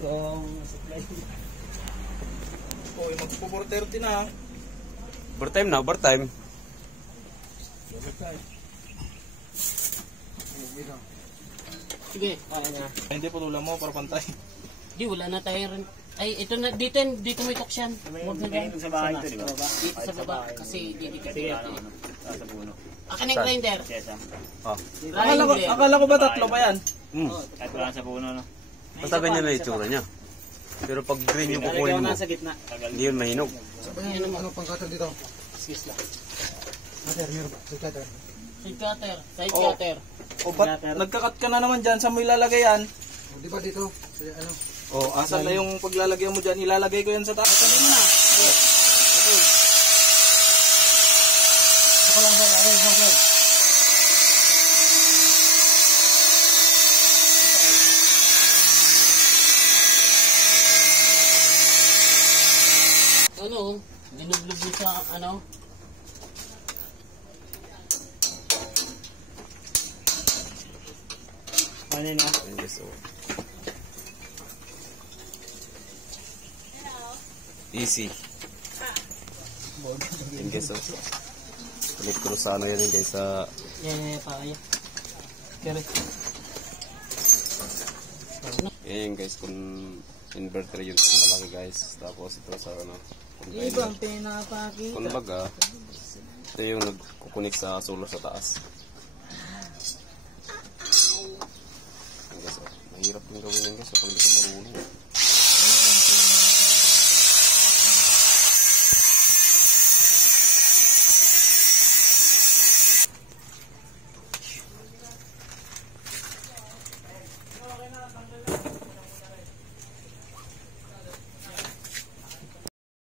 supply. Oh, magpo-4:30 na. Overtime na, overtime. Sige, kaya na. Hindi po tula mo para pantay. Di, wala na tayo rin. Ay, ito na, dito may toksyan. Huwag na dyan. Sa bahay ito, di ba? Dito sa baba, kasi didikit. Sige, sa puno. Akin yung grinder. Sesa. Oh. Akala ko ba tatlo pa yan? Kahit wala sa puno, no? Basta ganyan na itsura niya. Pero pag green yung kukunin mo, Nasa gitna. hindi yun mahinog. Ano pang cutter dito? Excuse lang. Cutter, meron ba? Sa cutter. Side cutter. Side Oh. cutter. O ba't nagkakat ka na naman dyan? Saan mo ilalagay yan? O, di ba dito? Sa ano? O, asan na yung paglalagay mo dyan? Ilalagay ko yan sa taas. Sabi mo na. Ito lang ba? Ay, Ano, dinublog mo sa ano? Ano yun, no? Ayun guys, oh. Easy. Ayun guys, oh. Ulit ko sa ano yan guys, sa... Kaya. Yan guys, kung inverter yun kung malaki guys. Tapos ito sa ano. Ibang pinapakita. Kung baga, ito yung nagkukunik sa solar sa taas. Yan guys, oh. Mahirap din gawin yan guys, pag hindi ka marunong.